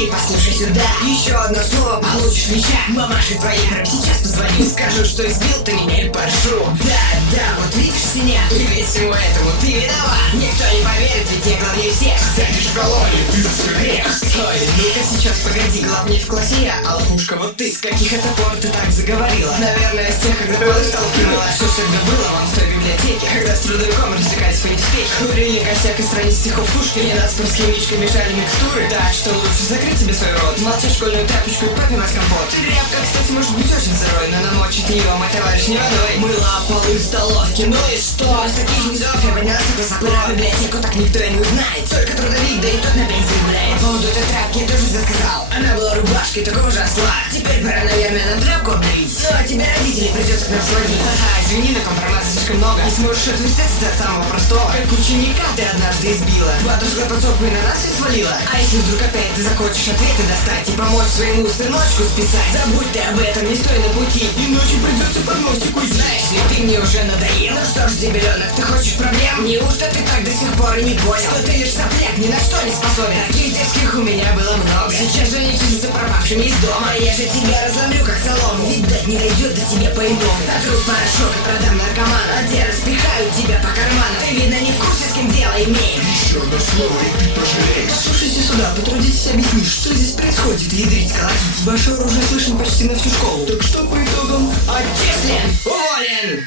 Ты послушай сюда, еще одно слово получишь леща. Мамаши твоей прямо сейчас позвоню, скажу, что избил ты меня и поржу. Да, вот видишь синяк, и ведь всему этому ты виноват. Никто не поверит, ведь я главнее всех. Сядешь в колонию, ты за свой грех. Стой, ну-ка сейчас погоди, главнее в классе я. А лохушка, вот ты, с каких это пор ты так заговорила? Наверное, с тех, когда полы стал кинула. Что ж тогда было вам в той библиотеке, когда с трудовиком развлекались по неспехе? Курили косяк и страниц стихов Пушкина, нас с химичкой мешали микстуры. Так что лучше закрыть себе свой рот, молчать школьную тряпочку и попивать компот. Тряпка, кстати, может быть очень сырой, но намочить ее мой товарищ не водой. Мыла полы в столовке, ну и что? С таких низов я поднялся до сапы. Про библиотеку так никто и не узнает, только трудовик, да и тот на пенсии гуляет. По поводу этой тряпки я тоже засказал, она была рубашкой такого же осла. Теперь пора, наверное, нам тряпку обновить. Ну а тебе родители придется к нам сводить. Ага, извини, но компромата слишком много. Не сможешь отвертеться от самого простого. Как ученика ты однажды избила, батюшка подсобку и на нас все свалила. А если вдруг опять ты захочешь ответы достать и помочь своему сыночку списать, забудь ты об этом, не стой на пути, иначе придется под мостику идти. Знаешь ли, ты мне уже надоел. Ну что ж, дебиленок, ты хочешь проблем? Неужто ты так до сих пор и не понял, что ты лишь сопляк, ни на что не способен? Таких детских у меня было много. Сейчас же не за пропавшими из дома. Я же тебя разломлю как солому. Видать, не дойдет до тебя по-иному. Сотру в порошок и продам наркомана, а те распихают тебя по карманам. Ты, видно, не в курсе, с кем дело имеешь. Еще одно слово, и ты пожалеешь. Послушайте сюда, потрудитесь объяснить, что здесь происходит, ядрить колотить. Ваше оружие слышно почти на всю школу. Так что по итогам? Отчислен! Уволен!